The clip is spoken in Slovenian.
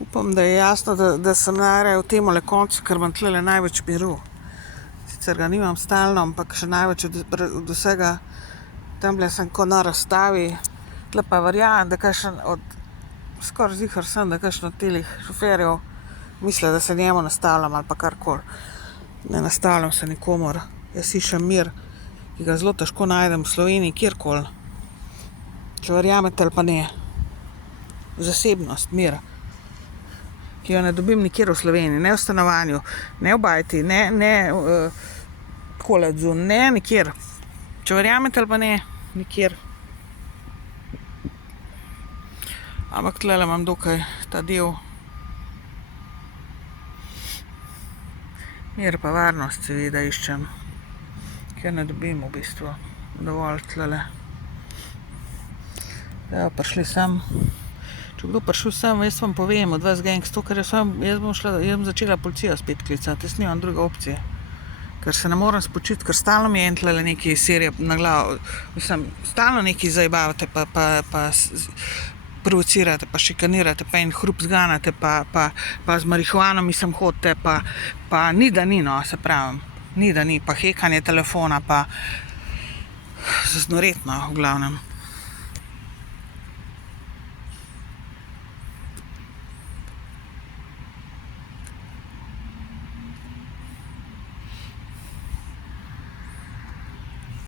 Upam, da je jasno, da sem najraje v temole koncu, ker imam tlele največ miru. Sicer ga nimam stalno, ampak še največ od vsega. Tamle sem ko na razstavi. Tle pa verjamem, da kakšen od, skoraj ziher sem, da kakšen od telih šoferjev misli, da se njemu nastavljam ali pa karkoli. Ne nastavljam se nikomor. Jaz iščem mir, ki ga zelo težko najdem v Sloveniji, kjerkoli. Če verjamete ali pa ne. Zasebnost, mir, ki jo ne dobim nikjer v Sloveniji, ne v stanovanju, ne v bajti, ne koledžu, ne nikjer. Če verjamete ali pa ne, nikjer. Ampak tlele imam dokaj ta del. Mir pa varnost seveda iščem, ker ne dobim v bistvu dovolj tlele. Ja, prišli sem. Če kdo prišel sem, jaz vam povem od vas gangstov, ker jaz bom začela policijo spet klicati, jaz nimam druge opcije. Ker se ne morem spočiti, ker stalno mi je tlele nekaj serije na glavo. Mislim, stalno nekaj zajebavate, pa provocirate, pa šikanirate, pa en hrup zganate, pa z marihuano mislim hodite, pa ni da ni, no, se pravim. Ni da ni, pa hekanje telefona, pa znoretno v glavnem.